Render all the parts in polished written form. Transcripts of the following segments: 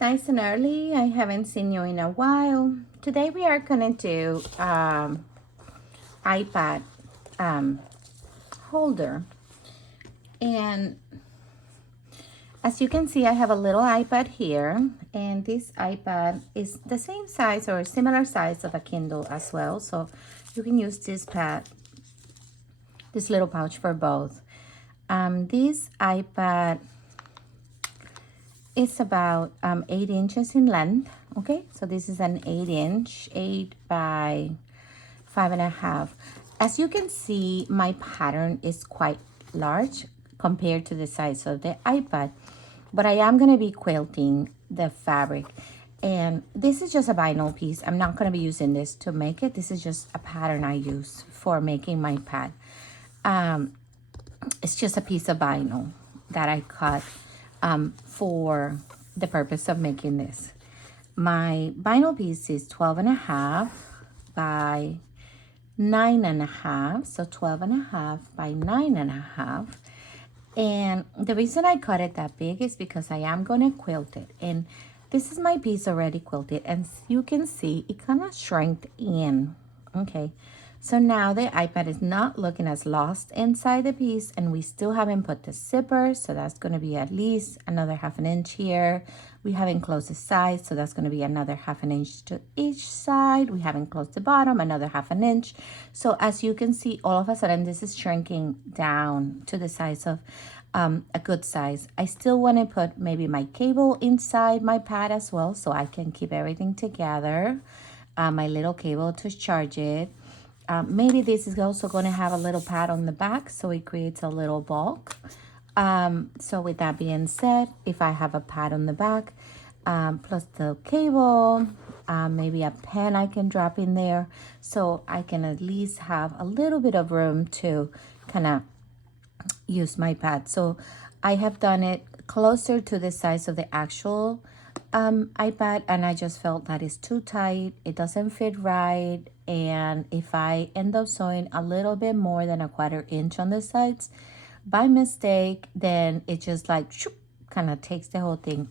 Nice and early. I haven't seen you in a while. Today we are gonna do iPad holder, and as you can see, I have a little iPad here, and this iPad is the same size or similar size of a Kindle as well, so you can use this little pouch for both. This iPad is about 8 inches in length. Okay, so this is an 8-inch, 8 by 5.5. As you can see, my pattern is quite large compared to the size of the iPad, but I am going to be quilting the fabric, and this is just a vinyl piece. I'm not going to be using this to make it. This is just a pattern I use for making my pad. It's just a piece of vinyl that I cut for the purpose of making this. My vinyl piece is 12.5 by 9.5, so 12.5 by 9.5. And the reason I cut it that big is because I am going to quilt it. And this is my piece already quilted, and you can see it kind of shrank in. Okay, so now the iPad is not looking as lost inside the piece, and we still haven't put the zipper, so that's going to be at least another 1/2 inch here. We haven't closed the sides, so that's going to be another 1/2 inch to each side. We haven't closed the bottom, another 1/2 inch. So as you can see, all of a sudden this is shrinking down to the size of a good size. I still want to put maybe my cable inside my pad as well, so I can keep everything together. My little cable to charge it. Maybe this is also going to have a little pad on the back, so it creates a little bulk. So with that being said, if I have a pad on the back, plus the cable, maybe a pen I can drop in there, so I can at least have a little bit of room to kind of use my pad. So I have done it closer to the size of the actual iPad, and I just felt that it's too tight. It doesn't fit right. And if I end up sewing a little bit more than 1/4 inch on the sides by mistake, then it just like kind of takes the whole thing.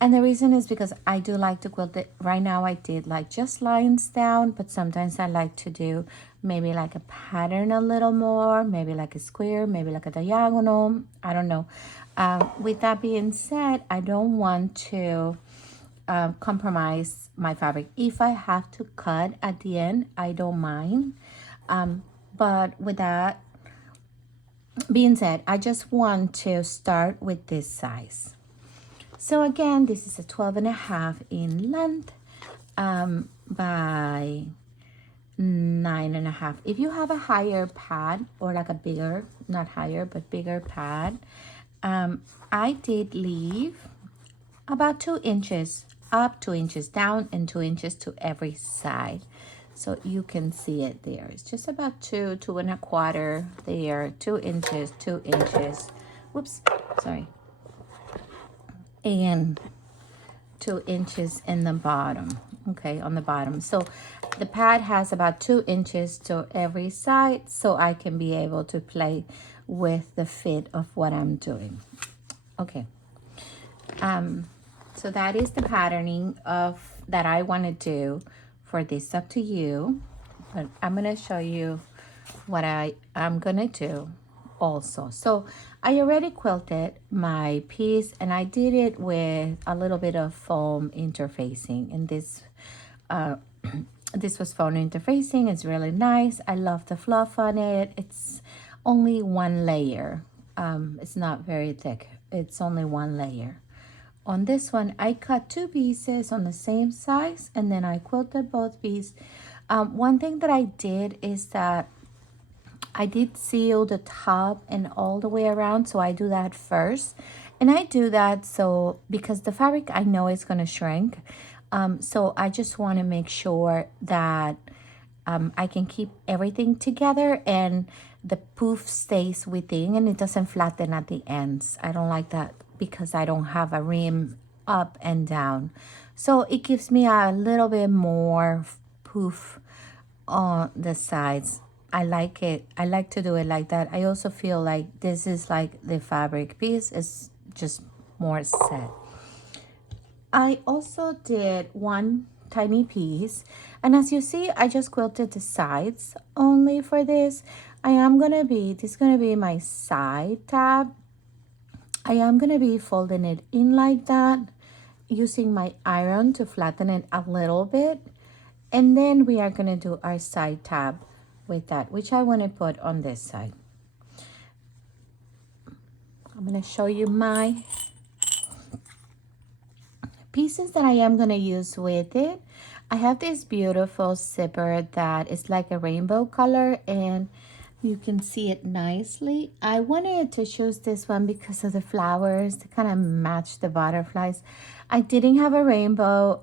And the reason is because I do like to quilt it. Right now I did like just lines down, but sometimes I like to do maybe like a pattern a little more, maybe like a square, maybe like a diagonal. I don't know. With that being said, I don't want to compromise my fabric. If I have to cut at the end, I don't mind. But with that being said, I just want to start with this size. So again, this is a 12.5 in length by 9.5. If you have a higher pad or like a bigger, not higher, but bigger pad, I did leave about 2 inches up, 2 inches down, and 2 inches to every side. So you can see it there. It's just about 2.25 there, 2 inches, 2 inches. Whoops, sorry. And 2 inches in the bottom. Okay, on the bottom. So the pad has about 2 inches to every side, so I can be able to play with the fit of what I'm doing. Okay. So that is the patterning of that I want to do for this. Up to you, but I'm going to show you what I'm going to do also. So I already quilted my piece, and I did it with a little bit of foam interfacing, and this this was foam interfacing. It's really nice. I love the fluff on it. It's only 1 layer. It's not very thick. It's only 1 layer. On this one, I cut 2 pieces on the same size, and then I quilted both pieces. One thing that I did is that I did seal the top and all the way around, so I do that first. And I do that so because the fabric I know is going to shrink. So I just want to make sure that I can keep everything together and the poof stays within and it doesn't flatten at the ends. I don't like that because I don't have a rim up and down. So it gives me a little bit more poof on the sides. I like it. I like to do it like that. I also feel like this is like the fabric piece is just more set. I also did one tiny piece, and as you see, I just quilted the sides only for this. This is gonna be my side tab. I am gonna be folding it in like that, using my iron to flatten it a little bit. And then we are gonna do our side tab with that, which I wanna put on this side. I'm gonna show you my pieces that I am going to use with it. I have this beautiful zipper that is like a rainbow color, and you can see it nicely. I wanted to choose this one because of the flowers to kind of match the butterflies. I didn't have a rainbow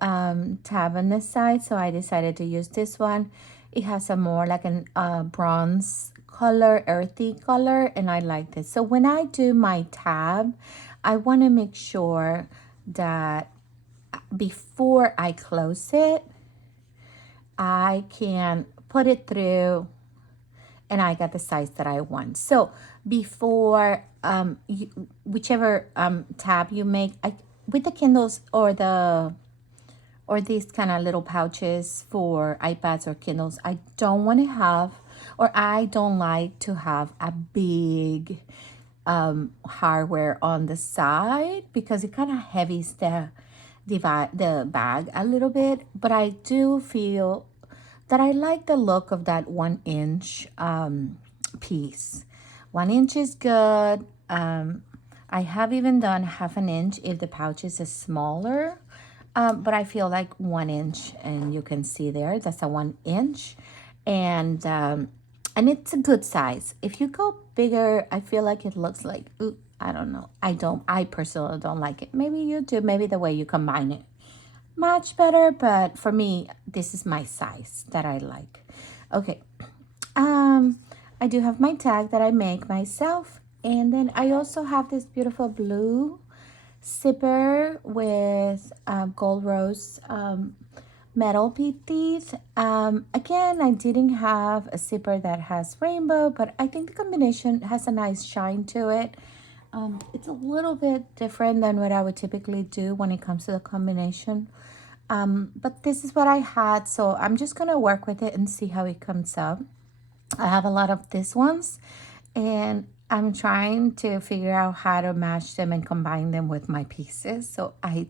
tab on this side, so I decided to use this one. It has a more like an bronze color, earthy color, and I like this. So when I do my tab, I want to make sure that before I close it, I can put it through and I got the size that I want. So before whichever tab you make, with the Kindles or these kind of little pouches for iPads or Kindles, I don't want to have, or I don't like to have a big hardware on the side because it kind of heavies the bag a little bit. But I do feel that I like the look of that 1 inch piece. 1 inch is good. I have even done 1/2 inch if the pouch is smaller. But I feel like 1 inch, and you can see there, that's a 1 inch. And it's a good size. If you go bigger, I feel like it looks like, ooh, I don't know. I personally don't like it. Maybe you do. Maybe the way you combine it much better. But for me, this is my size that I like. Okay. I do have my tag that I make myself. And then I also have this beautiful blue zipper with gold rose metal teeth. Again, I didn't have a zipper that has rainbow, but I think the combination has a nice shine to it. It's a little bit different than what I would typically do when it comes to the combination. But this is what I had, so I'm just gonna work with it and see how it comes out. I have a lot of these ones, and I'm trying to figure out how to match them and combine them with my pieces, so I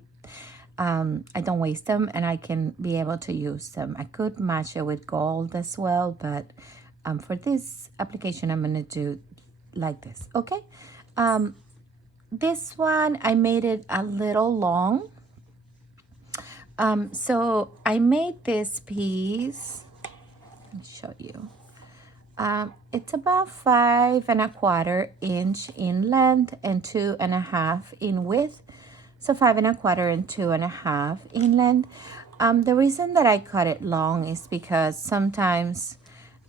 don't waste them and I can be able to use them. I could match it with gold as well, but for this application, I'm gonna do like this, okay? This one, I made it a little long. So I made this piece, let me show you. It's about 5¼ inch in length and 2½ in width. So 5¼ and 2½ in length. The reason that I cut it long is because sometimes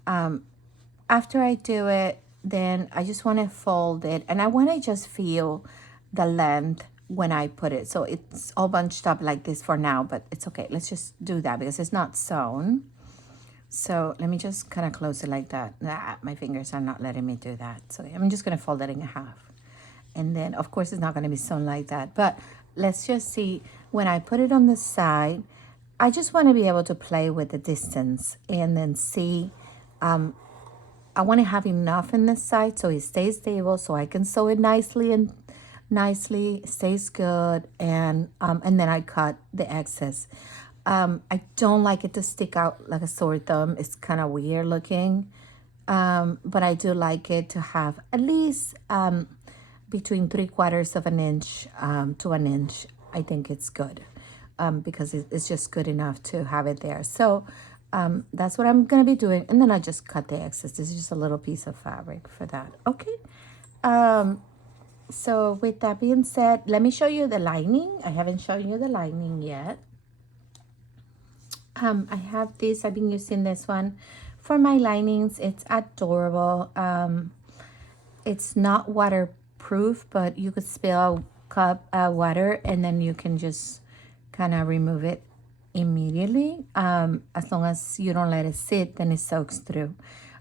after I do it, then I just want to fold it and I want to just feel the length when I put it. So it's all bunched up like this for now, but it's okay. Let's just do that because it's not sewn. So let me just kind of close it like that. My fingers are not letting me do that. So I'm just going to fold it in half. And then, of course, it's not going to be sewn like that. But let's just see, when I put it on the side, I just want to be able to play with the distance and then see. I want to have enough in this side so it stays stable, so I can sew it nicely and stays good. And then I cut the excess. I don't like it to stick out like a sore thumb. It's kind of weird looking. But I do like it to have at least between 3/4 inch to 1 inch. I think it's good because it's just good enough to have it there. So that's what I'm going to be doing. And then I just cut the excess. This is just a little piece of fabric for that. Okay. So with that being said, let me show you the lining. I haven't shown you the lining yet. I have this. I've been using this one for my linings. It's adorable. It's not waterproof, but you could spill a cup of water and then you can just kind of remove it immediately. As long as you don't let it sit, then it soaks through.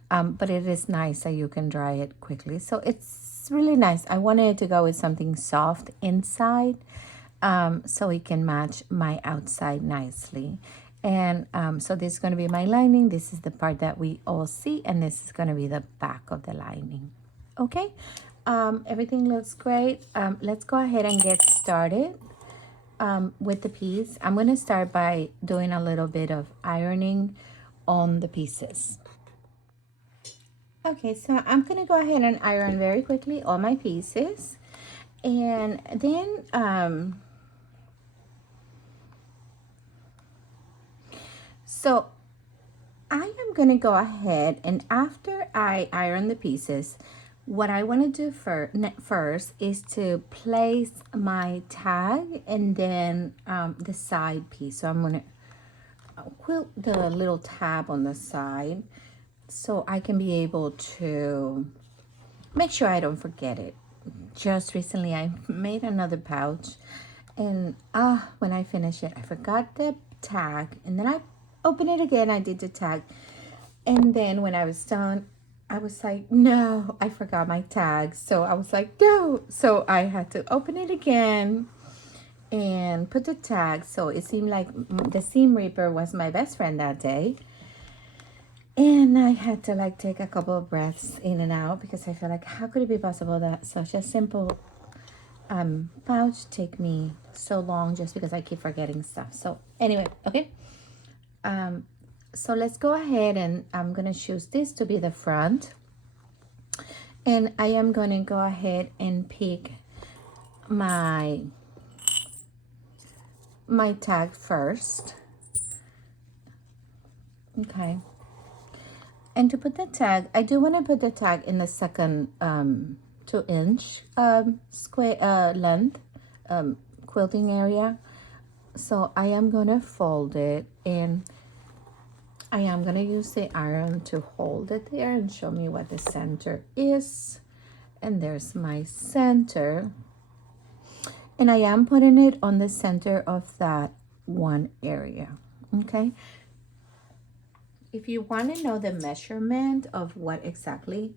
But it is nice that you can dry it quickly. So it's really nice. I wanted to go with something soft inside. so it can match my outside nicely. And so this is going to be my lining. This is the part that we all see, and this is going to be the back of the lining. Okay, everything looks great. Let's go ahead and get started with the piece. I'm going to start by doing a little bit of ironing on the pieces. Okay, so I'm going to go ahead and iron very quickly all my pieces. And then, so I am going to go ahead, and after I iron the pieces, what I want to do first is to place my tag and then the side piece. So I'm going to quilt the little tab on the side so I can be able to make sure I don't forget it. Just recently I made another pouch, and when I finished it, I forgot the tag, and then I opened it again. I did the tag, and then when I was done, I was like, no, I forgot my tag. So I was like, no. So I had to open it again and put the tag. So it seemed like the seam ripper was my best friend that day. And I had to like take a couple of breaths in and out, because I feel like, how could it be possible that such a simple pouch take me so long just because I keep forgetting stuff. So anyway, okay. So let's go ahead, and I'm going to choose this to be the front. And I am going to go ahead and pick my tag first. Okay. And to put the tag, I do want to put the tag in the second 2-inch square length quilting area. So I am going to fold it, and I am going to use the iron to hold it there and show me what the center is. And there's my center. And I am putting it on the center of that one area. Okay. If you want to know the measurement of what exactly,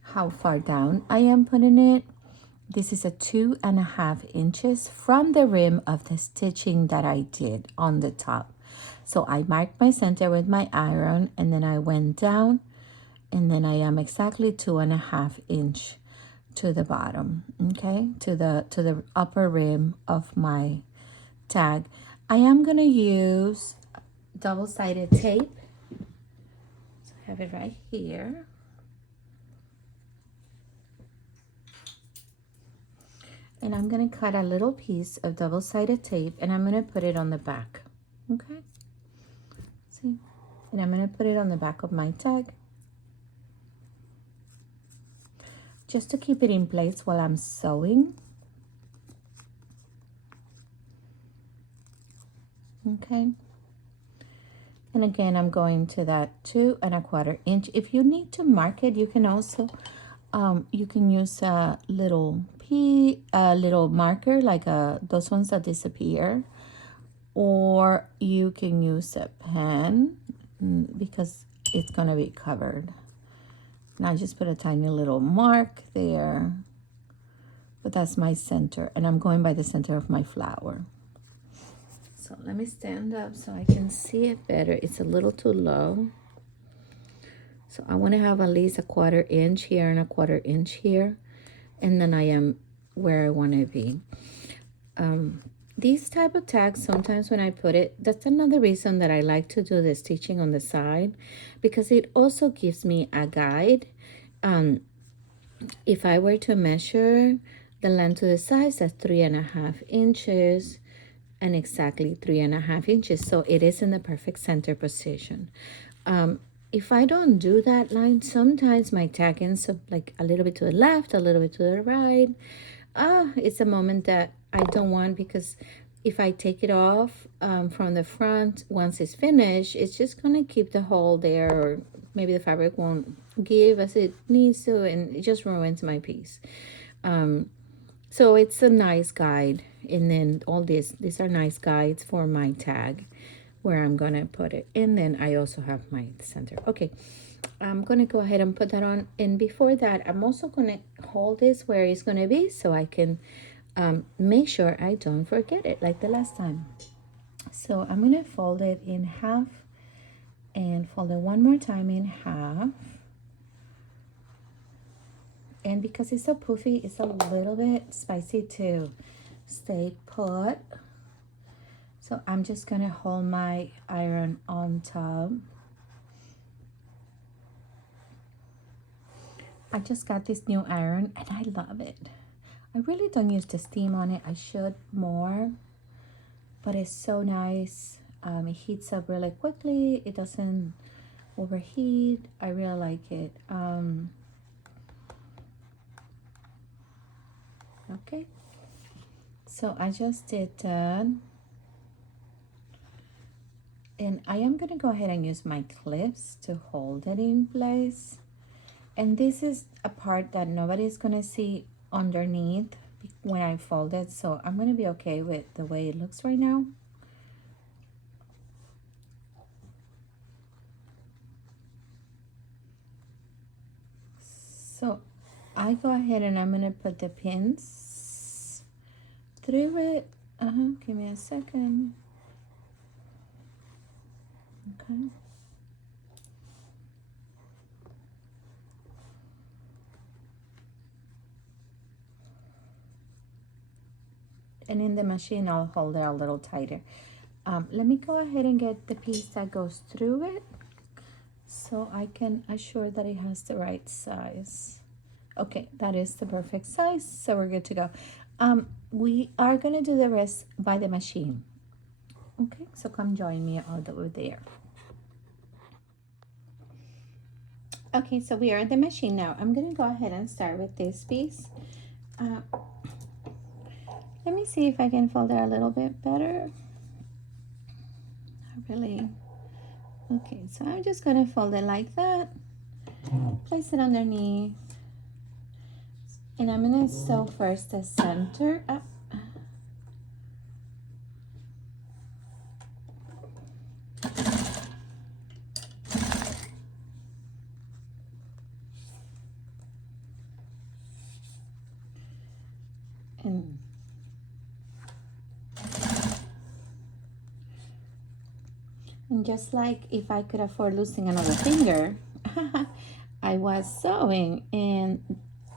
how far down I am putting it, this is a 2.5 inches from the rim of the stitching that I did on the top. So I marked my center with my iron, and then I went down, and then I am exactly 2.5 inch to the bottom, okay, to the upper rim of my tag. I am gonna use double-sided tape. So I have it right here. And I'm gonna cut a little piece of double-sided tape, and I'm gonna put it on the back, okay? See? And I'm gonna put it on the back of my tag, just to keep it in place while I'm sewing. Okay. And again, I'm going to that 2.25 inch. If you need to mark it, you can also, you can use a little marker, like those ones that disappear, or you can use a pen because it's gonna be covered. And I just put a tiny little mark there, but that's my center, and I'm going by the center of my flower. So let me stand up so I can see it better. It's a little too low. So I want to have at least a 1/4 inch here and a 1/4 inch here. And then I am where I want to be. These type of tags, sometimes when I put it, that's another reason that I like to do the stitching on the side, because it also gives me a guide. If I were to measure the length to the size, that's 3.5 inches. And exactly 3.5 inches, so it is in the perfect center position. If I don't do that line, sometimes my tag ends up like a little bit to the left, a little bit to the right. It's a moment that I don't want, because if I take it off from the front, once it's finished, it's just gonna keep the hole there, or maybe the fabric won't give as it needs to, and it just ruins my piece. So it's a nice guide. And then all these are nice guides for my tag, where I'm gonna put it. And then I also have my center. Okay, I'm gonna go ahead and put that on. And before that, I'm also gonna hold this where it's gonna be, so I can make sure I don't forget it like the last time. So I'm gonna fold it in half and fold it one more time in half. And because it's so poofy, it's a little bit spicy to stay put. So I'm just gonna hold my iron on top. I just got this new iron and I love it. I really don't use the steam on it. I should more, but it's so nice. It heats up really quickly. It doesn't overheat. I really like it. Okay, so I just did that. And I am gonna go ahead and use my clips to hold it in place. And this is a part that nobody's gonna see underneath when I fold it, so I'm gonna be okay with the way it looks right now. So I go ahead and I'm gonna put the pins through it. Give me a second. Okay. And in the machine, I'll hold it a little tighter. Let me go ahead and get the piece that goes through it so I can assure that it has the right size. Okay, that is the perfect size, so we're good to go. We are gonna do the rest by the machine. Okay, so come join me over there. Okay, so we are at the machine now. I'm gonna go ahead and start with this piece. Let me see if I can fold it a little bit better. Not really. Okay, so I'm just gonna fold it like that. Place it underneath. And I'm gonna sew first the center up. And just like if I could afford losing another finger, I was sewing and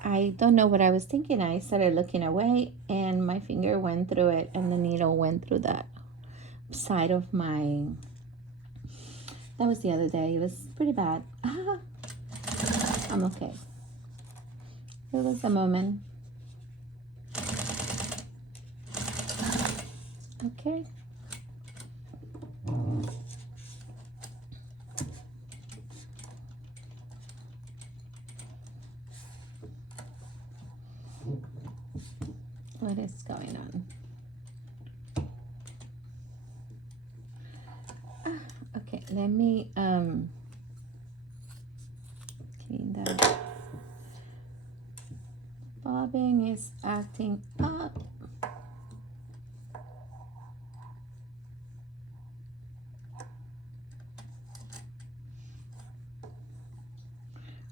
I don't know what I was thinking. I started looking away and my finger went through it and the needle went through that side of my, that was the other day. It was pretty bad. I'm okay. It was a moment. Okay. What is going on? Okay, let me clean that. Bobbing is acting up.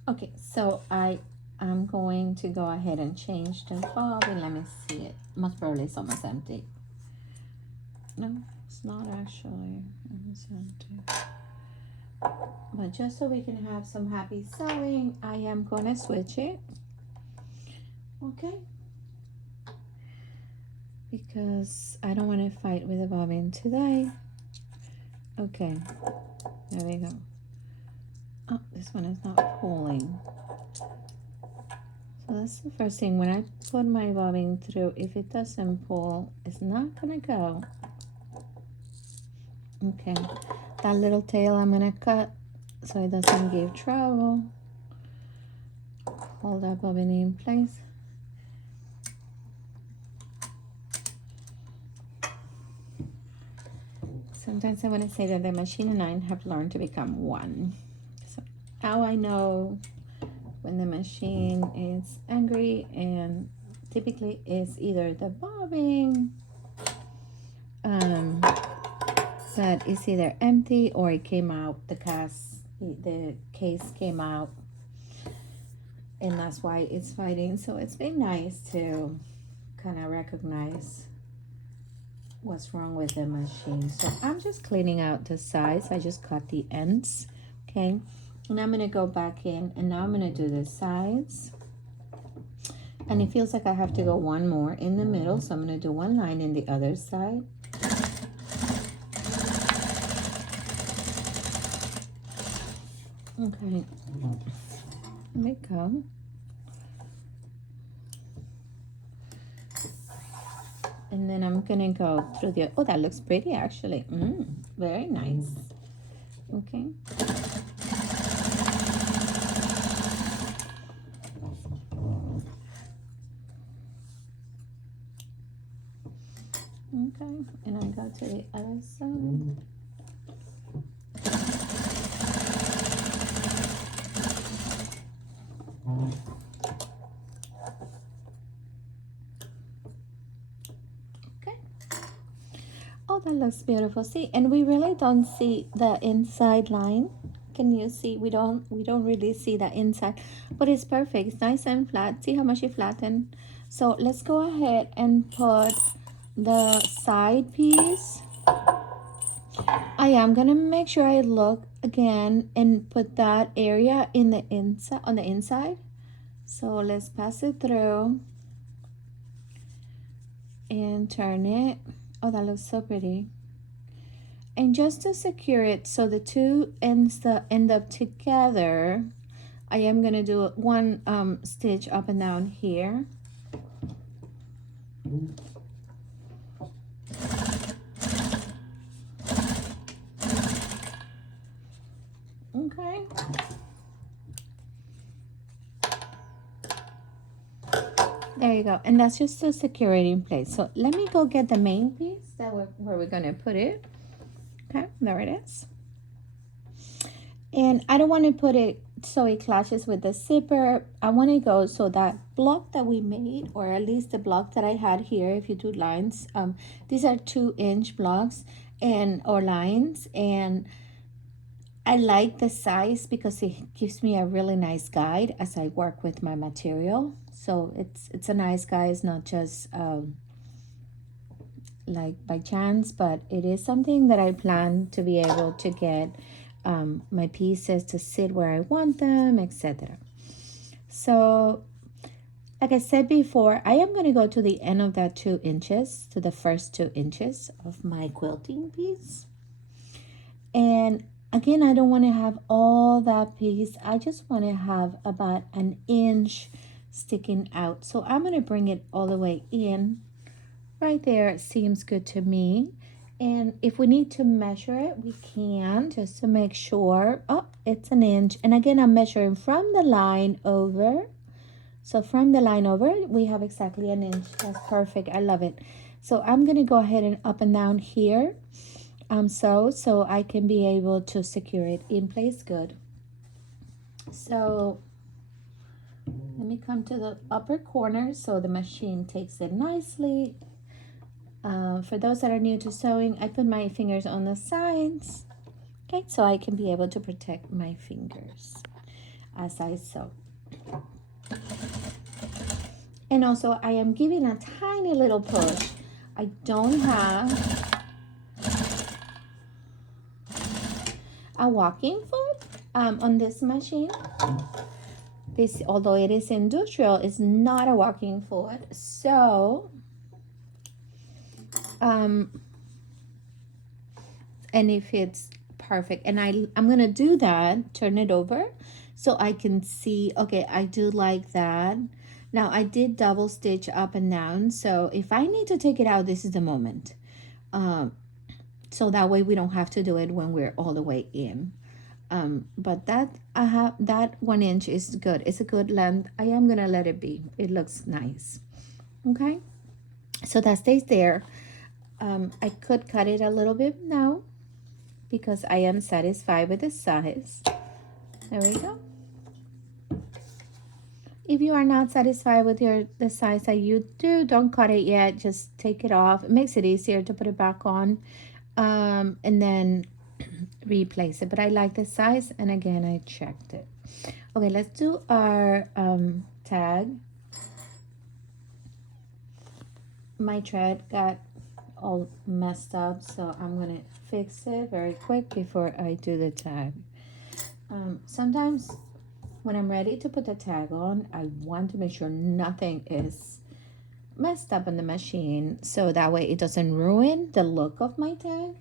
Okay, so I'm going to go ahead and change the bobbin. Let me see it. Most probably it's almost empty. No, it's not actually. It's empty. But just so we can have some happy sewing, I am going to switch it. Okay. Because I don't want to fight with the bobbin today. Okay, there we go. Oh, this one is not pulling. So that's the first thing. When I put my bobbin through, if it doesn't pull, it's not gonna go. Okay, that little tail I'm gonna cut so it doesn't give trouble. Hold that bobbin in place. Sometimes I want to say that the machine and I have learned to become one. So now I know when the machine is angry, and typically it's either the bobbin that is either empty or it came out, the case came out, and that's why it's fighting. So it's been nice to kind of recognize what's wrong with the machine. So I'm just cleaning out the sides. I just cut the ends, okay? And I'm gonna go back in, and now I'm gonna do the sides. And it feels like I have to go one more in the middle, so I'm gonna do one line in the other side. Okay, there we go. And then I'm gonna go through the, oh, that looks pretty actually. Very nice. Okay. Okay, and I go to the other side. Okay. Oh, that looks beautiful. See, and we really don't see the inside line. Can you see? We don't really see the inside, but it's perfect. It's nice and flat. See how much it flattened? So let's go ahead and put the side piece. I am gonna make sure I look again and put that area in the inside, on the inside. So let's pass it through and turn it. Oh, that looks so pretty. And just to secure it so the two ends end up together, I am gonna do one stitch up and down here. Okay. There you go. And that's just to secure it in place. So let me go get the main piece where we're gonna put it. Okay, there it is. And I don't want to put it so it clashes with the zipper. I want to go so that block that we made, or at least the block that I had here, if you do lines, these are 2-inch blocks or lines, and I like the size because it gives me a really nice guide as I work with my material. So it's a nice guide. It's not just like by chance, but it is something that I plan to be able to get my pieces to sit where I want them, etc. So like I said before, I am going to go to the end of that 2 inches, to the first 2 inches of my quilting piece. And again, I don't want to have all that piece. I just want to have about 1 inch sticking out. So I'm going to bring it all the way in. Right there, it seems good to me. And if we need to measure it, we can, just to make sure. Oh, it's 1 inch. And again, I'm measuring from the line over. So from the line over, we have exactly 1 inch. That's perfect. I love it. So I'm going to go ahead and up and down here. So I can be able to secure it in place good. So let me come to the upper corner so the machine takes it nicely. For those that are new to sewing, I put my fingers on the sides, okay, so I can be able to protect my fingers as I sew. And also, I am giving a tiny little push. I don't have a walking foot on this machine. This, although it is industrial, is not a walking foot. So and if it's perfect, and I'm gonna do that, turn it over so I can see, okay, I do like that. Now I did double stitch up and down, so if I need to take it out, this is the moment. So that way we don't have to do it when we're all the way in. But that 1 inch is good. It's a good length. I am gonna let it be. It looks nice. Okay, so that stays there. I could cut it a little bit now because I am satisfied with the size. There we go. If you are not satisfied with the size that you do, don't cut it yet. Just take it off. It makes it easier to put it back on, and then replace it. But I like the size, and again, I checked it. Okay, let's do our tag. my thread got all messed up, so I'm gonna fix it very quick before I do the tag. Sometimes when I'm ready to put the tag on, I want to make sure nothing is messed up in the machine, so that way it doesn't ruin the look of my tag.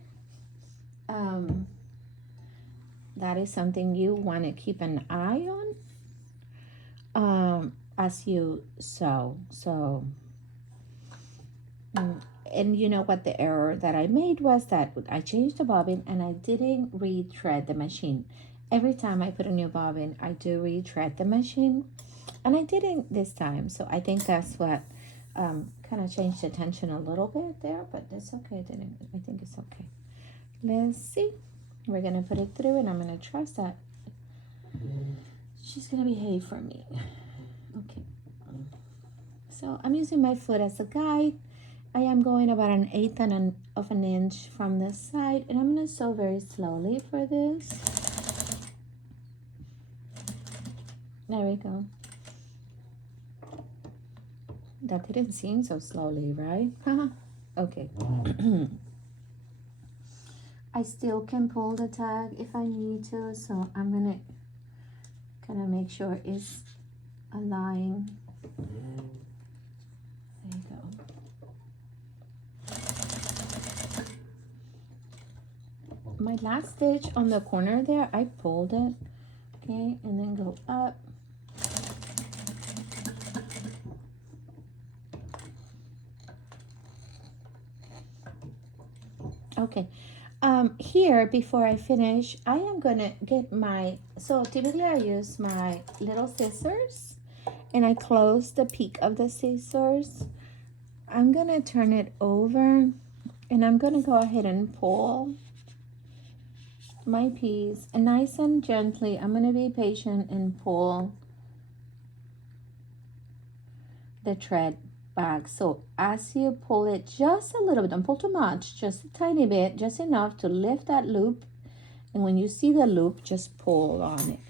That is something you want to keep an eye on as you sew. So and you know what the error that I made was that I changed the bobbin and I didn't retread the machine. Every time I put a new bobbin, I do retread the machine, and I didn't this time. So I think that's what kind of changed the tension a little bit there, but it's okay. I think it's okay. Let's see. We're gonna put it through, and I'm gonna trust that she's gonna behave for me. Okay. So I'm using my foot as a guide. I am going about 1/8 of an inch from the side, and I'm gonna sew very slowly for this. There we go. That didn't seem so slowly, right? Okay. I still can pull the tag if I need to, so I'm gonna kind of make sure it's aligned. There you go. My last stitch on the corner there, I pulled it, okay, and then go up. Okay, here before I finish, I am gonna get so typically I use my little scissors and I close the peak of the scissors. I'm gonna turn it over and I'm gonna go ahead and pull my piece, and nice and gently, I'm gonna be patient and pull the thread back. So as you pull it just a little bit, don't pull too much, just a tiny bit, just enough to lift that loop, and when you see the loop, just pull on it.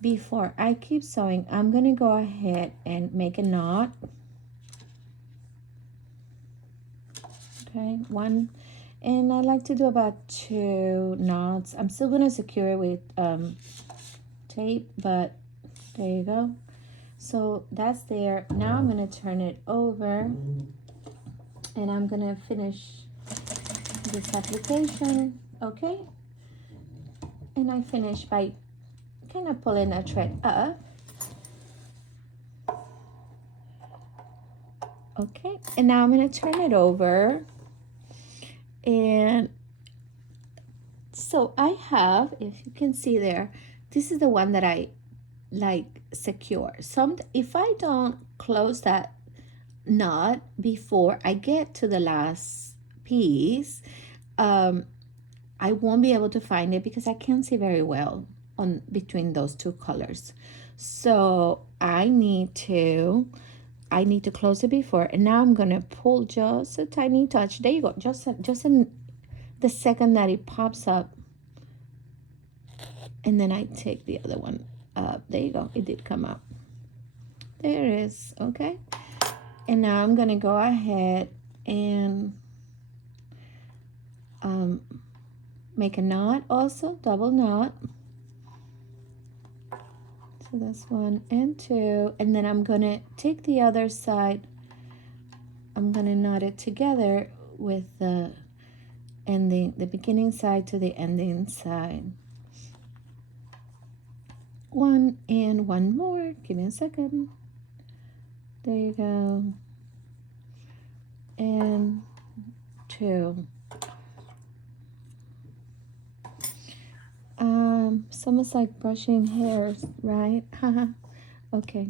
Before I keep sewing, I'm gonna go ahead and make a knot. Okay, one, and I like to do about 2 knots. I'm still gonna secure it with tape, but there you go. So that's there. Now I'm gonna turn it over and I'm gonna finish this application. Okay, and I finish by kind of pulling a thread up. Okay, and now I'm gonna turn it over, and so I have, if you can see there, this is the one that I like secure. If I don't close that knot before I get to the last piece, I won't be able to find it because I can't see very well on between those two colors. So I need to close it before, and now I'm gonna pull just a tiny touch. There you go, just in the second that it pops up, and then I take the other one up. There you go, it did come up. There it is. Okay, and now I'm gonna go ahead and make a knot, also double knot. So that's 1 and 2, and then I'm gonna take the other side, I'm gonna knot it together with the ending, the beginning side to the ending side. 1 and 1 more, give me a second. There you go. And 2. It's almost like brushing hairs, right? Okay,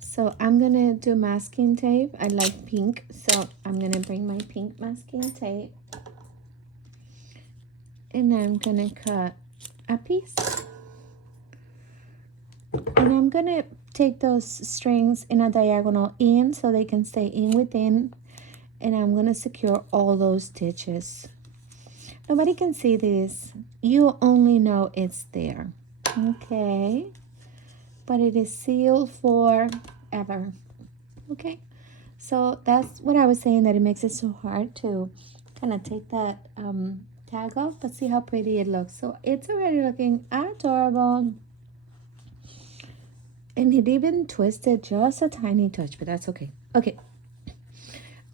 so I'm gonna do masking tape. I like pink, so I'm gonna bring my pink masking tape, and I'm gonna cut a piece, and I'm gonna take those strings in a diagonal in so they can stay in within, and I'm gonna secure all those stitches. Nobody can see this, you only know it's there. Okay, but it is sealed forever. Okay, So that's what I was saying, that it makes it so hard to kind of take that tag off, but see how pretty it looks. So it's already looking adorable. And it even twisted just a tiny touch, but that's okay. Okay,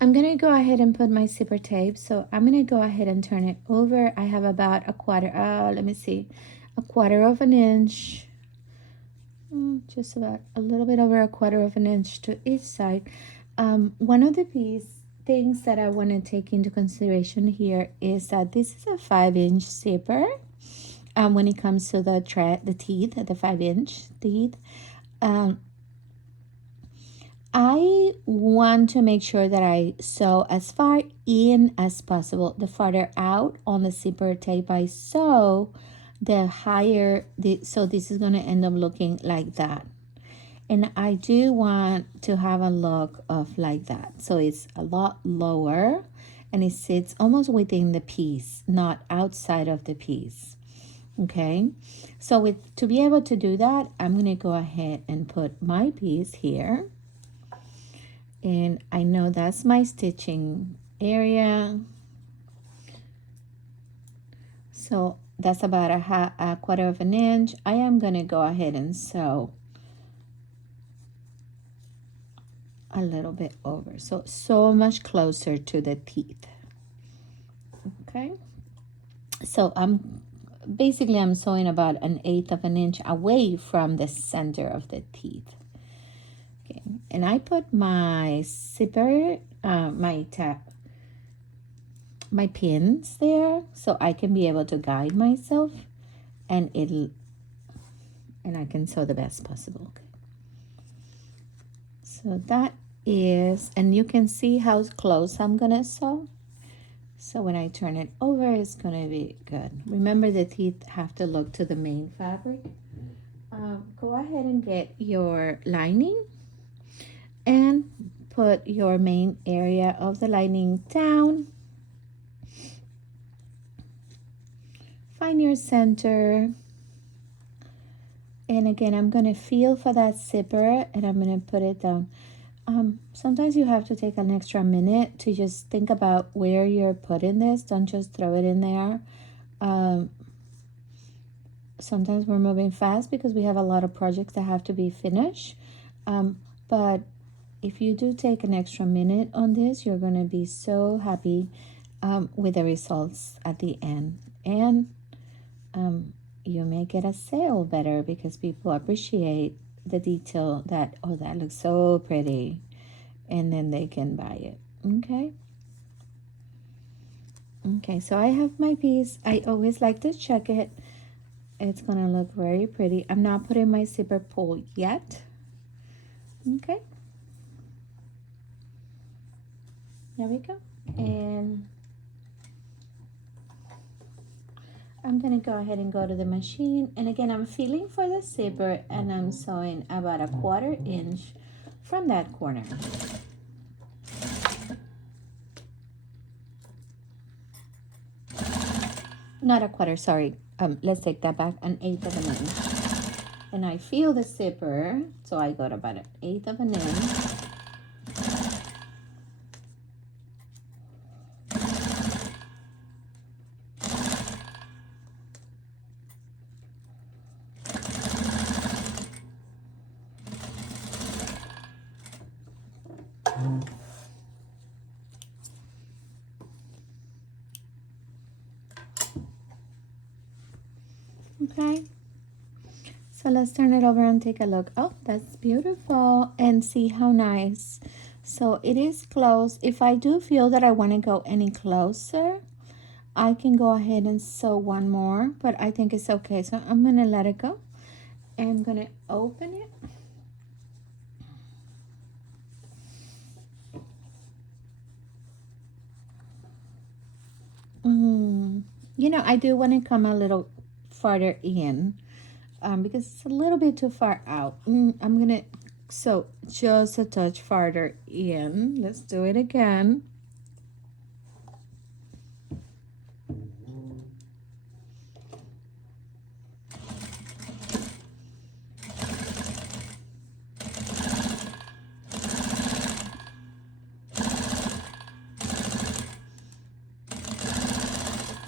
I'm gonna go ahead and put my zipper tape. So I'm gonna go ahead and turn it over. I have about a quarter, let me see, a quarter of an inch, just about a little bit over a quarter of an inch to each side. One of the things that I want to take into consideration here is that this is a 5-inch zipper. When it comes to the teeth, the 5-inch teeth, I want to make sure that I sew as far in as possible. The farther out on the zipper tape I sew, the higher so this is going to end up looking like that. And I do want to have a look of like that. So it's a lot lower and it sits almost within the piece, not outside of the piece. Okay, so to be able to do that, I'm going to go ahead and put my piece here. And I know that's my stitching area. So that's about a quarter of an inch. I am going to go ahead and sew a little bit over. So much closer to the teeth. Okay. So I'm sewing about 1/8 of an inch away from the center of the teeth. Okay. And I put my zipper, my pins there so I can be able to guide myself, and I can sew the best possible. Okay. So that is, and you can see how close I'm gonna sew. So when I turn it over, it's gonna be good. Remember, the teeth have to look to the main fabric. Go ahead and get your lining and put your main area of the lining down. Find your center. And again, I'm going to feel for that zipper and I'm going to put it down. Sometimes you have to take an extra minute to just think about where you're putting this. Don't just throw it in there. Sometimes we're moving fast because we have a lot of projects that have to be finished. But if you do take an extra minute on this, you're going to be so happy with the results at the end. And you may get a sale better because people appreciate the detail that, oh, that looks so pretty, and then they can buy it. Okay, so I have my piece. I always like to check it. It's gonna look very pretty. I'm not putting my zipper pull yet. Okay, there we go. And I'm gonna go ahead and go to the machine, and again, I'm feeling for the zipper and I'm sewing about a 1/4 inch from that corner. Not a quarter, sorry. Let's take that back, 1/8 of an inch. And I feel the zipper, so I got about 1/8 of an inch. Okay, so let's turn it over and take a look. Oh, that's beautiful, and see how nice. So it is close. If I do feel that I want to go any closer, I can go ahead and sew one more, but I think it's okay. So I'm going to let it go. And I'm going to open it. You know, I do want to come a little farther in because it's a little bit too far out. I'm going to sew just a touch farther in. Let's do it again.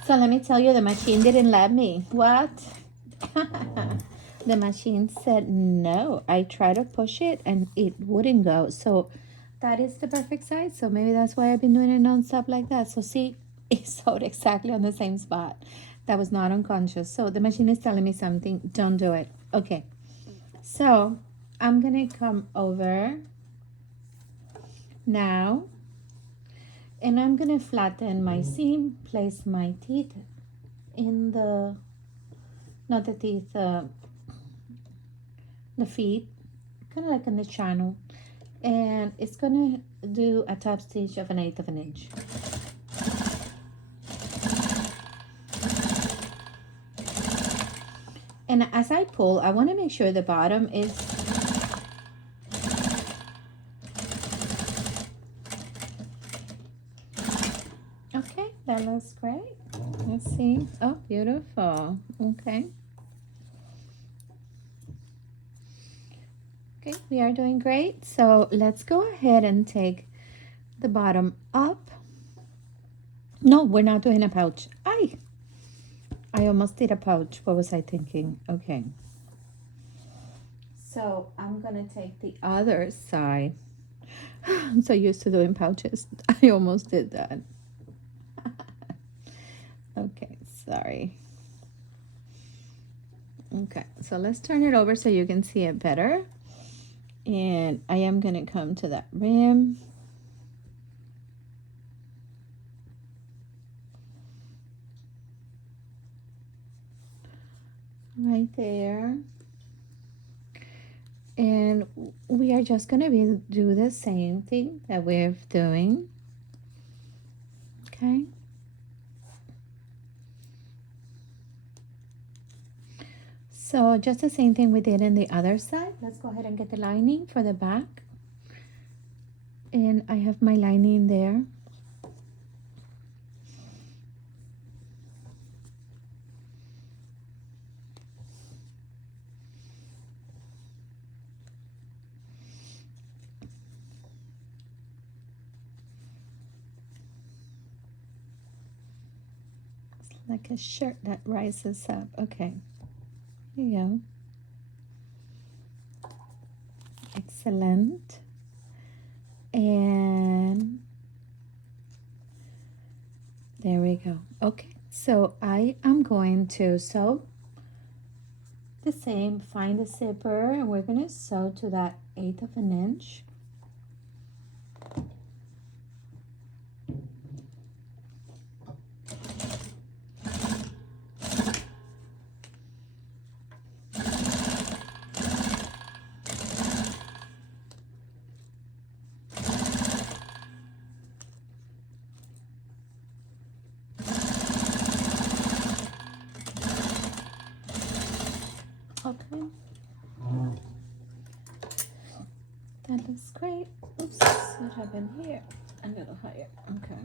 So let me tell you, the machine didn't let me. What? The machine said no. I tried to push it and it wouldn't go. So that is the perfect size. So maybe that's why I've been doing it non-stop like that. So see, it sewed exactly on the same spot. That was not unconscious. So the machine is telling me something. Don't do it. Okay. So I'm gonna come over now and I'm gonna flatten my seam, place my teeth in the, not the teeth, the feet, kind of like in the channel, and it's gonna do a top stitch of 1/8 of an inch. And as I pull, I want to make sure the bottom is okay. That looks great. Let's see. Oh, beautiful. Okay. Okay, we are doing great. So let's go ahead and take the bottom up. No, we're not doing a pouch. I almost did a pouch. What was I thinking? Okay. So I'm gonna take the other side. I'm so used to doing pouches. I almost did that. Okay, sorry. Okay, so let's turn it over so you can see it better. And I am gonna come to that rim. Right there. And we are just gonna do the same thing that we're doing. Okay. So just the same thing we did in the other side. Let's go ahead and get the lining for the back. And I have my lining there. It's like a shirt that rises up. Okay. Here you go. Excellent. And there we go. Okay, so I am going to sew the same, find the zipper, and we're going to sew to that 1/8 of an inch. Okay. That looks great. Oops, what happened here? A little higher. Okay.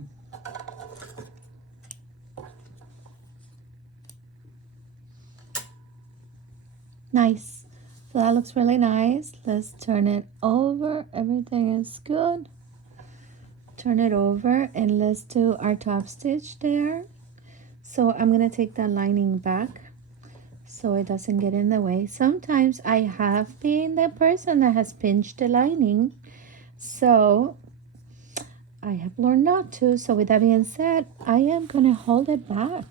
Nice. So that looks really nice. Let's turn it over. Everything is good. Turn it over and let's do our top stitch there. So I'm going to take that lining back so it doesn't get in the way. Sometimes I have been the person that has pinched the lining, so I have learned not to. So with that being said, I am going to hold it back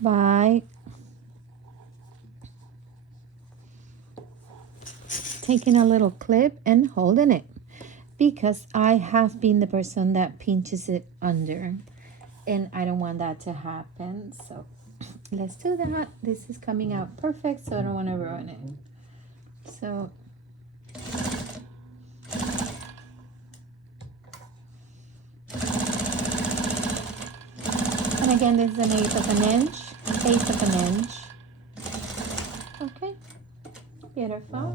by taking a little clip and holding it, because I have been the person that pinches it under and I don't want that to happen. So let's do that. This is coming out perfect, so I don't want to ruin it. So and again, this is 1/8 of an inch, 1/8 of an inch. Okay, beautiful.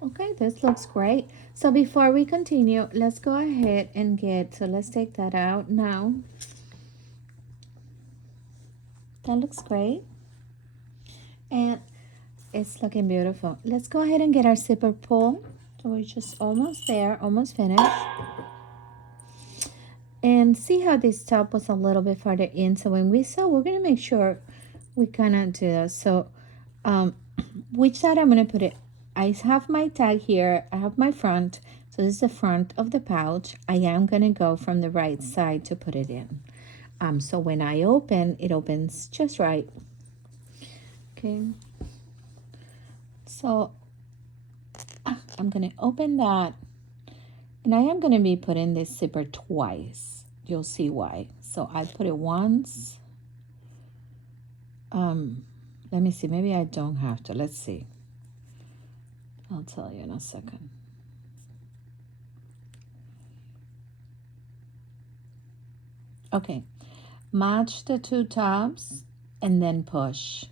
Okay, this looks great. So before we continue, let's go ahead and so let's take that out now. That looks great. And it's looking beautiful. Let's go ahead and get our zipper pull. So we're just almost there, almost finished. And see how this top was a little bit farther in. So when we sew, we're gonna make sure we kind of do that. So which side I'm gonna put it? I have my tag here, I have my front. So this is the front of the pouch. I am gonna go from the right side to put it in. So when I open, it opens just right. Okay. So I'm gonna open that, and I am gonna be putting this zipper twice. You'll see why. So I put it once. Let me see, maybe I don't have to. Let's see. I'll tell you in a second. Okay, match the two tops and then push.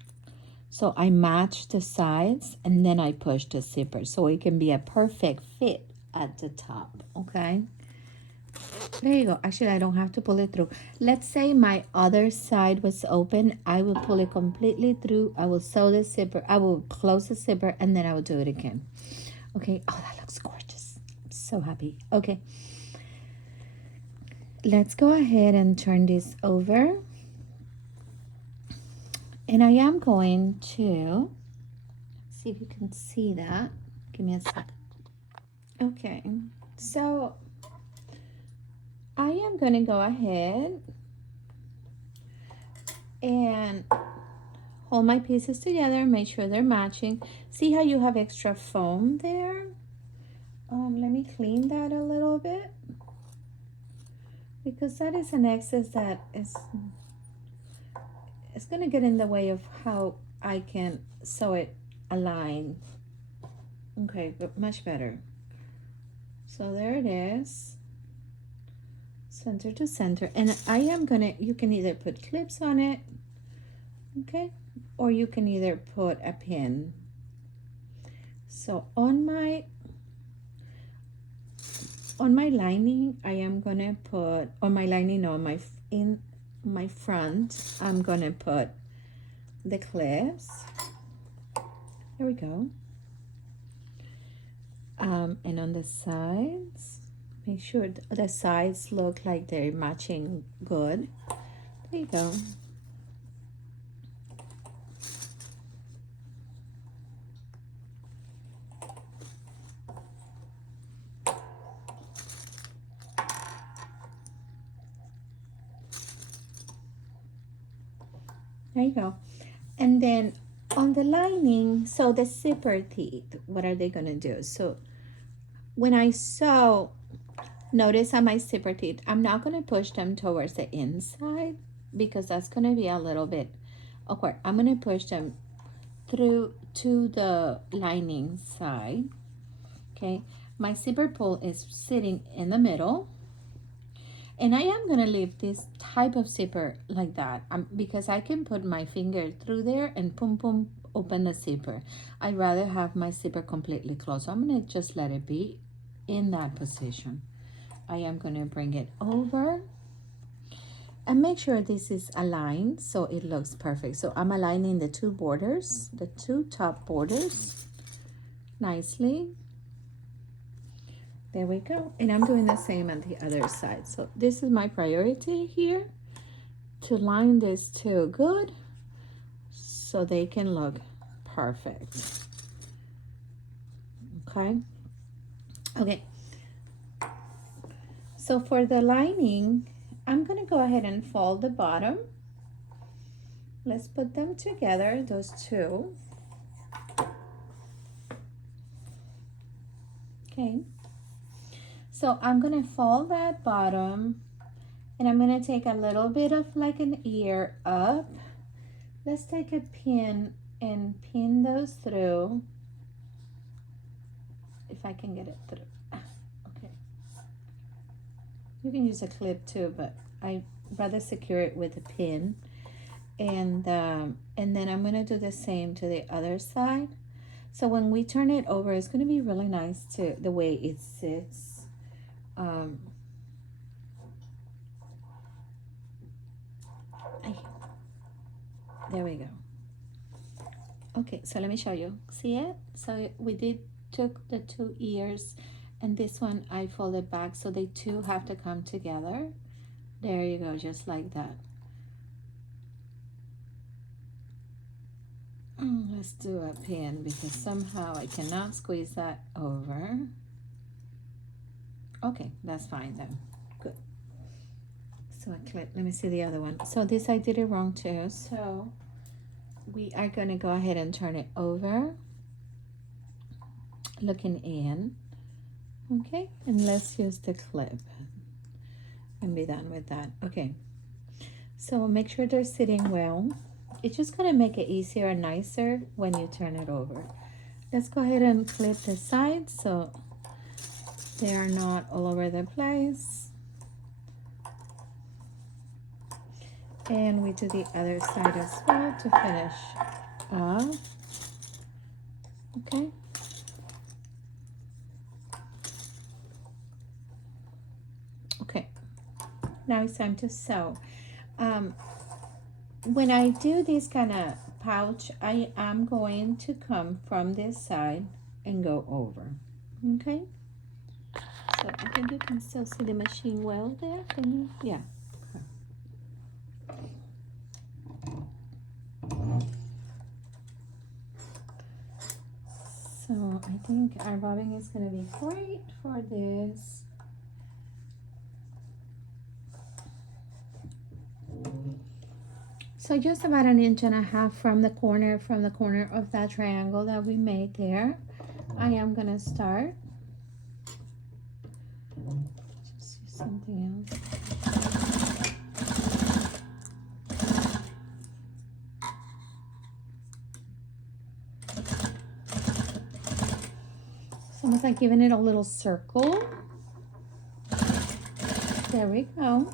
So I match the sides and then I push the zipper so it can be a perfect fit at the top, okay? There you go. Actually, I don't have to pull it through. Let's say my other side was open. I will pull it completely through. I will sew the zipper. I will close the zipper and then I will do it again. Okay. Oh, that looks gorgeous. I'm so happy. Okay. Let's go ahead and turn this over. And I am going to see if you can see that. Give me a second. Okay. So I am going to go ahead and hold my pieces together, make sure they're matching. See how you have extra foam there? Let me clean that a little bit, because that is an excess that is it's going to get in the way of how I can sew it aligned. Okay, but much better. So there it is, center to center. And I am gonna, you can either put clips on it, okay, or you can either put a pin. So on my lining, I am gonna put, on my lining, no, in my front, I'm gonna put the clips. There we go. And on the sides, make sure the sides look like they're matching good. There you go. There you go. And then on the lining, so the zipper teeth, what are they gonna do? So when I sew, notice on my zipper teeth, I'm not gonna push them towards the inside because that's gonna be a little bit awkward. I'm gonna push them through to the lining side. Okay, my zipper pull is sitting in the middle. And I am gonna leave this type of zipper like that because I can put my finger through there and boom, boom, open the zipper. I'd rather have my zipper completely closed. So I'm gonna just let it be in that position. I am gonna bring it over and make sure this is aligned so it looks perfect. So I'm aligning the two borders, the two top borders nicely. There we go. And I'm doing the same on the other side. So this is my priority here, to line this two good so they can look perfect. Okay. Okay. So for the lining, I'm going to go ahead and fold the bottom. Let's put them together, those two. Okay. So I'm gonna fold that bottom and I'm gonna take a little bit of like an ear up. Let's take a pin and pin those through. If I can get it through. Okay. You can use a clip too, but I'd rather secure it with a pin. And then I'm gonna do the same to the other side. So when we turn it over, it's gonna be really nice to the way it sits. There we go. Okay, so let me show you. See it? So we did took the two ears, and this one I folded back so they two have to come together. There you go, just like that. Let's do a pin because somehow I cannot squeeze that over. Okay, that's fine then. Good. So I clip. Let me see the other one. So this I did it wrong too. So we are going to go ahead and turn it over, looking in. Okay, and let's use the clip and be done with that. Okay, so make sure they're sitting well. It's just going to make it easier and nicer when you turn it over. Let's go ahead and clip the sides so they are not all over the place. And we do the other side as well to finish off. Okay. Okay. Now it's time to sew. When I do this kind of pouch, I am going to come from this side and go over. Okay. So I think you can still see the machine well there. Can you? Yeah. So I think our bobbing is going to be great for this. So just about 1.5 inches from the corner of that triangle that we made there, I am going to start. Just use something else. It's almost like giving it a little circle. There we go.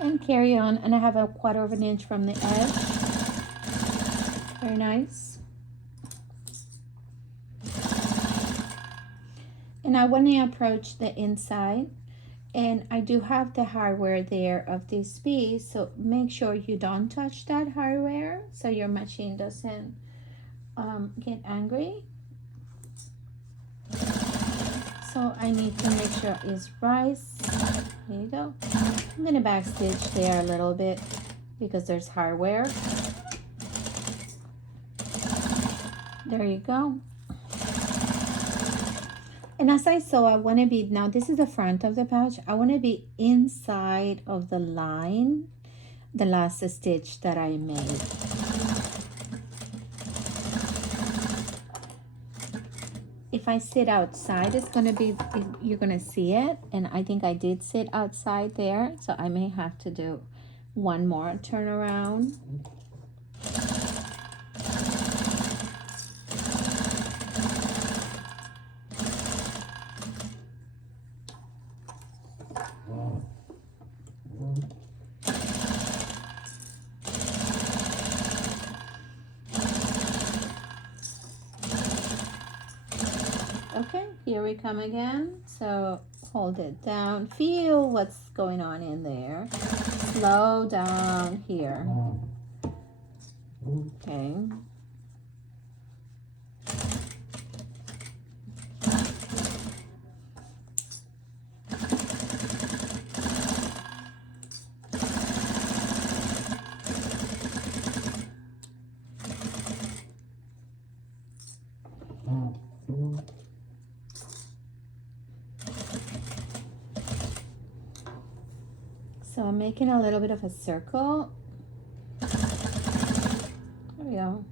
And carry on, and I have a 1/4 inch from the edge. Very nice. And I want to approach the inside, and I do have the hardware there of this piece, so make sure you don't touch that hardware so your machine doesn't get angry. So I need to make sure it's right. There you go. I'm going to backstitch there a little bit because there's hardware. There you go. And as I sew, I want to be, now this is the front of the pouch, I want to be inside of the line, the last stitch that I made. If I sit outside, it's going to be, you're going to see it. And I think I did sit outside there. So I may have to do one more turnaround. Okay, here we come again. So hold it down. Feel what's going on in there. Slow down here. Okay. So I'm making a little bit of a circle. There we go.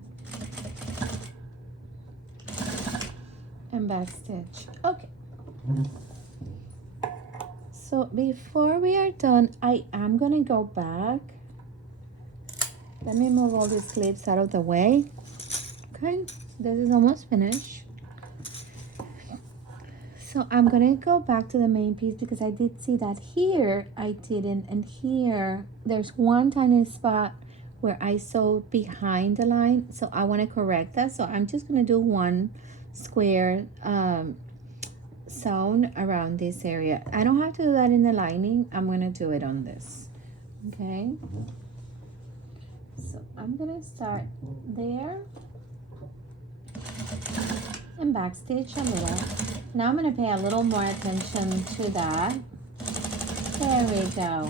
And backstitch. Okay. So before we are done, I am gonna go back. Let me move all these clips out of the way. Okay, this is almost finished. So I'm gonna go back to the main piece because I did see that here I didn't, and here there's one tiny spot where I sewed behind the line, so I want to correct that. So I'm just gonna do one square sewn around this area. I don't have to do that in the lining. I'm gonna do it on this. Okay, so I'm gonna start there. and backstitch a little. Now I'm going to pay a little more attention to that. There we go.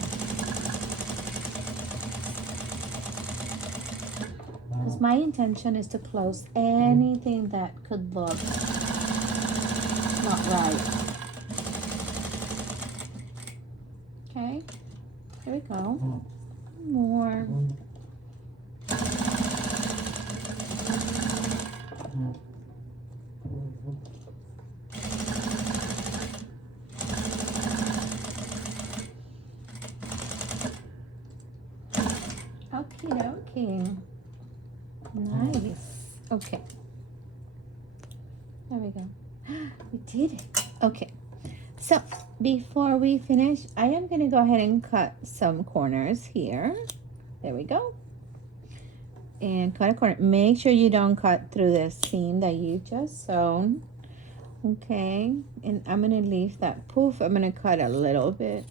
Because my intention is to close anything that could look not right. Okay, there we go. More. Okay. Nice. Okay. There we go. We did it. Okay. So before we finish, I am going to go ahead and cut some corners here. There we go. And cut a corner. Make sure you don't cut through the seam that you just sewn. Okay. And I'm going to leave that poof. I'm going to cut a little bit.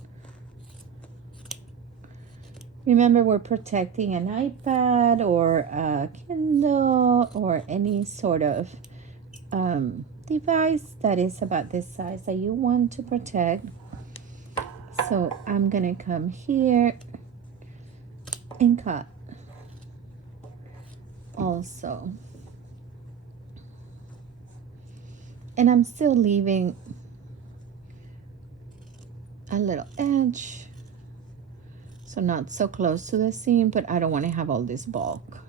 Remember, we're protecting an iPad or a Kindle or any sort of device that is about this size that you want to protect. So I'm gonna come here and cut also. And I'm still leaving a little edge. So not so close to the seam, but I don't want to have all this bulk.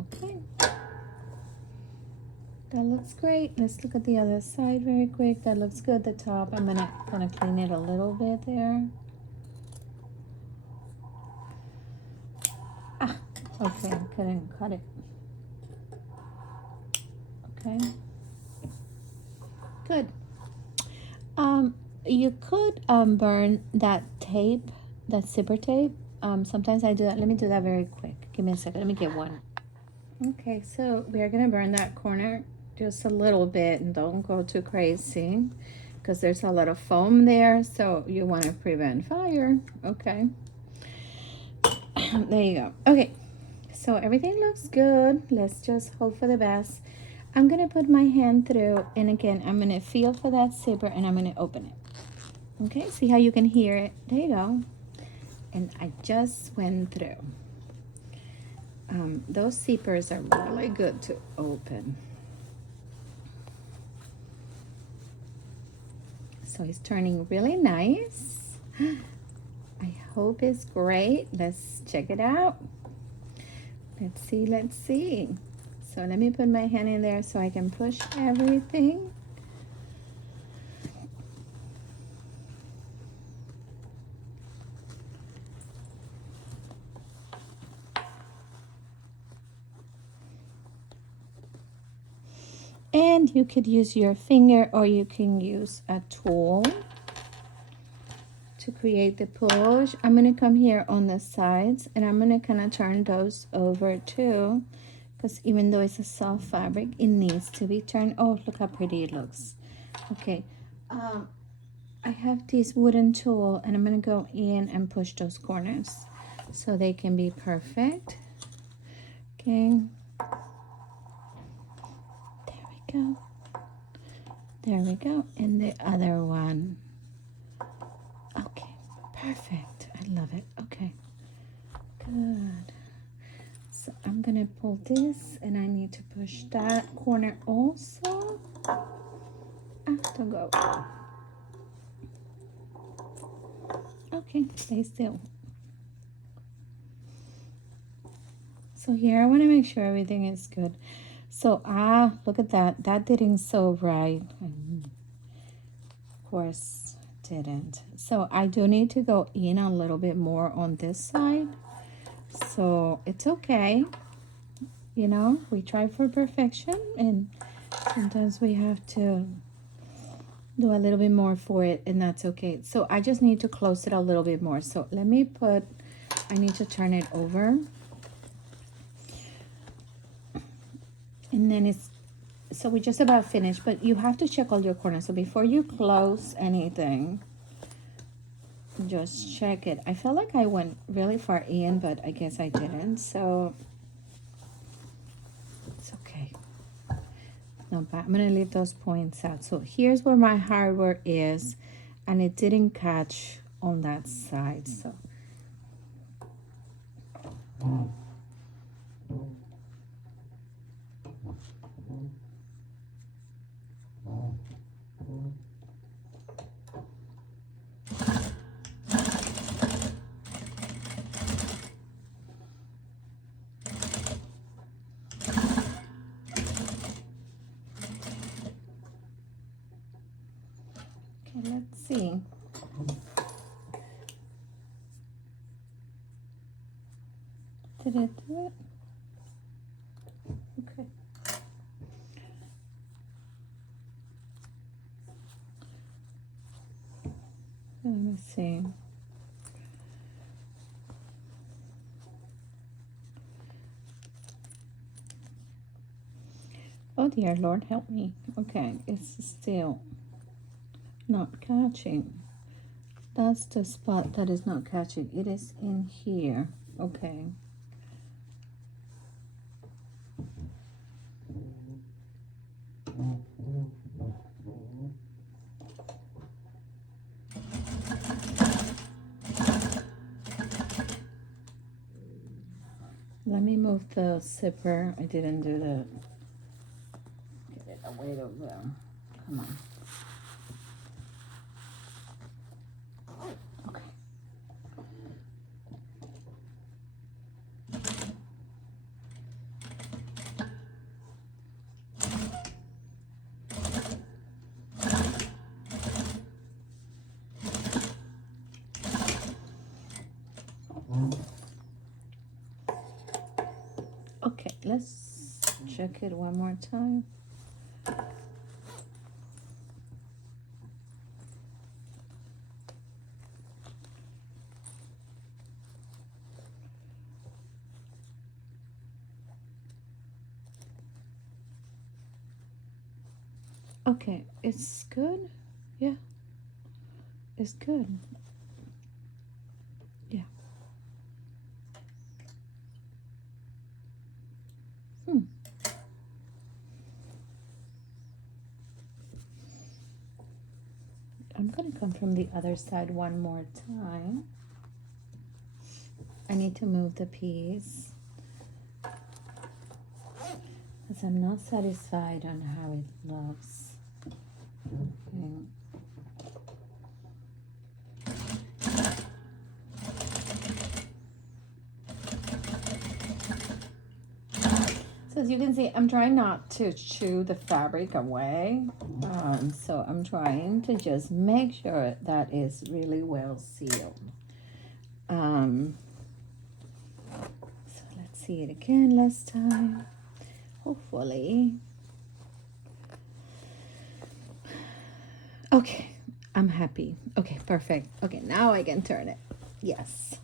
Okay. That looks great. Let's look at the other side very quick. That looks good, the top. I'm gonna kind of clean it a little bit there. Ah, okay, I couldn't cut it. Okay. Good. You could burn that tape, that zipper tape. Sometimes I do that. Let me do that very quick. Give me a second. Let me get one. Okay, so we are gonna burn that corner just a little bit, and don't go too crazy because there's a lot of foam there, so you want to prevent fire. Okay. There you go. Okay, so everything looks good. Let's just hope for the best. I'm gonna put my hand through, and again, I'm gonna feel for that zipper, and I'm gonna open it. Okay, see how you can hear it? There you go. And I just went through. Those zippers are really good to open. So it's turning really nice. I hope it's great. Let's check it out. Let's see. So let me put my hand in there so I can push everything. And you could use your finger or you can use a tool to create the push. I'm going to come here on the sides and I'm going to kind of turn those over too, because even though it's a soft fabric, it needs to be turned. Oh, look how pretty it looks. Okay, I have this wooden tool and I'm going to go in and push those corners so they can be perfect. Okay. Go. There we go. And the other one. Okay, perfect. I love it. Okay, good. So I'm gonna pull this and I need to push that corner also. To go. Okay, stay still. So here I want to make sure everything is good. So, look at that. That didn't sew right. Of course, didn't. So, I do need to go in a little bit more on this side. So, it's okay. You know, we try for perfection. And sometimes we have to do a little bit more for it. And that's okay. So, I just need to close it a little bit more. So, let me put, I need to turn it over. And then it's, so we're just about finished, but you have to check all your corners. So before you close anything, just check it. I felt like I went really far in, but I guess I didn't. So not bad. I'm gonna leave those points out. So here's where my hardware is, and it didn't catch on that side. So okay, let's see. Did it do it? Okay. Let me see. Oh dear Lord, help me. Okay, it's still not catching. That's the spot that is not catching. It is in here. Okay. Let me move the zipper. I didn't do the. Get it away to them. Come on. Okay. Okay, let's check it one more time. Okay, it's good. Yeah, it's good. Yeah. I'm gonna come from the other side one more time. I need to move the piece because I'm not satisfied on how it looks. Okay. So as you can see, I'm trying not to chew the fabric away. So I'm trying to just make sure that is really well sealed. So let's see it again last time. Hopefully. Okay, I'm happy. Okay, perfect. Okay, now I can turn it. Yes.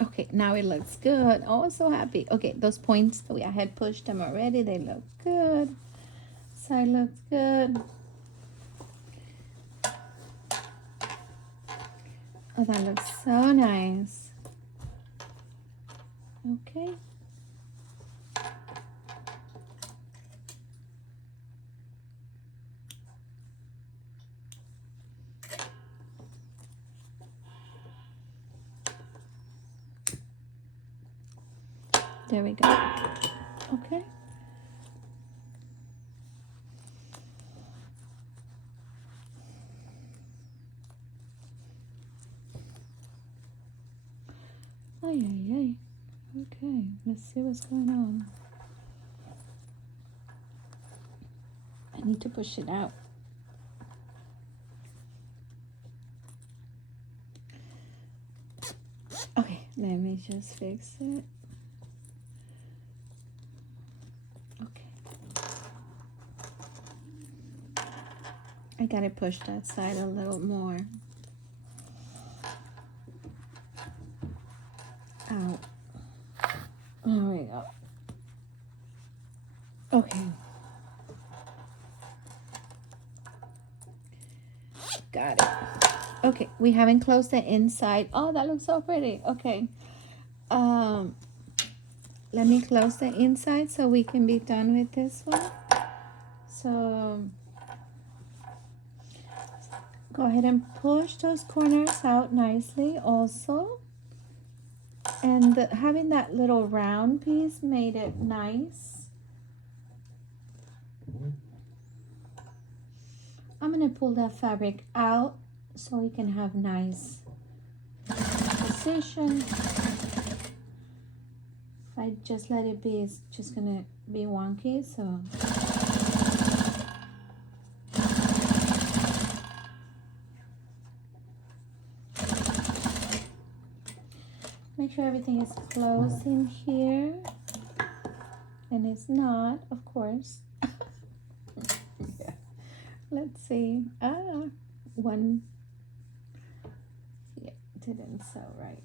Okay, now it looks good. Oh, so happy. Okay, those points, I had pushed them already. They look good. Side looks good. Oh, that looks so nice. Okay. There we go. Okay. Ay, ay, ay. Okay, let's see what's going on. I need to push it out. Okay, let me just fix it. Okay. I gotta push that side a little more. Out. There we go. Okay. Got it. Okay, we haven't closed the inside. Oh, that looks so pretty. Okay. let me close the inside so we can be done with this one. So go ahead and push those corners out nicely also. And having that little round piece made it nice. I'm going to pull that fabric out so we can have nice position. If I just let it be, it's just going to be wonky. So make sure everything is close in here. And it's not, of course. Yeah. Let's see. One. Yeah, didn't sew right.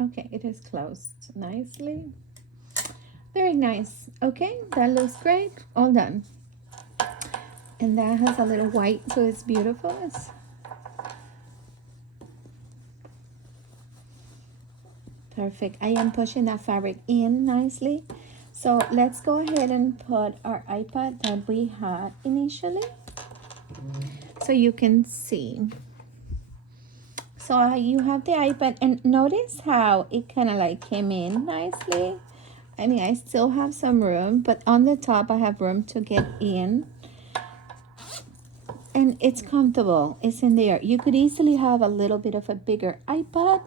Okay, it is closed nicely. Very nice. Okay, that looks great. All done. And that has a little white, so it's beautiful. It's perfect. I am pushing that fabric in nicely. So let's go ahead and put our iPad that we had initially so you can see. So you have the iPad, and notice how it kind of like came in nicely. I mean, I still have some room, but on the top I have room to get in. And it's comfortable. It's in there. You could easily have a little bit of a bigger iPad,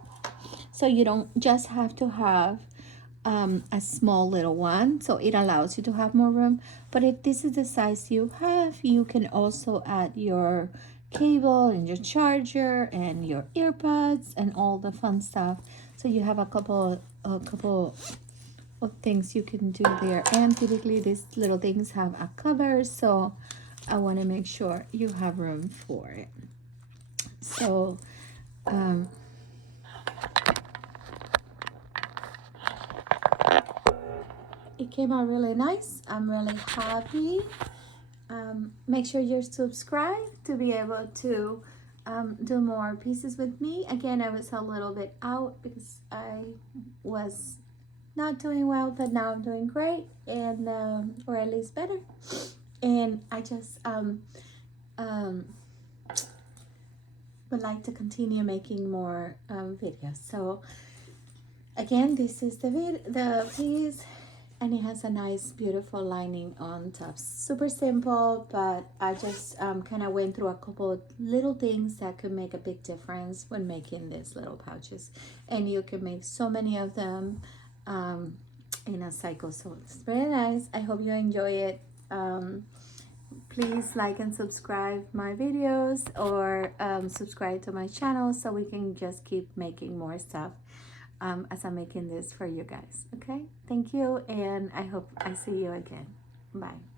so you don't just have to have a small little one. So it allows you to have more room. But if this is the size you have, you can also add your cable and your charger and your earbuds and all the fun stuff. So you have a couple of things you can do there. And typically these little things have a cover, so I want to make sure you have room for it. So it came out really nice. I'm really happy. Make sure you're subscribed to be able to do more pieces with me. Again, I was a little bit out because I was not doing well, but now I'm doing great, and or at least better. And I just would like to continue making more videos. So again, this is the piece, and it has a nice beautiful lining on top. Super simple, but I just kind of went through a couple of little things that could make a big difference when making these little pouches. And you can make so many of them in a cycle. So it's very nice. I hope you enjoy it. Please like and subscribe my videos, or subscribe to my channel so we can just keep making more stuff as I'm making this for you guys. Okay, thank you, and I hope I see you again. Bye.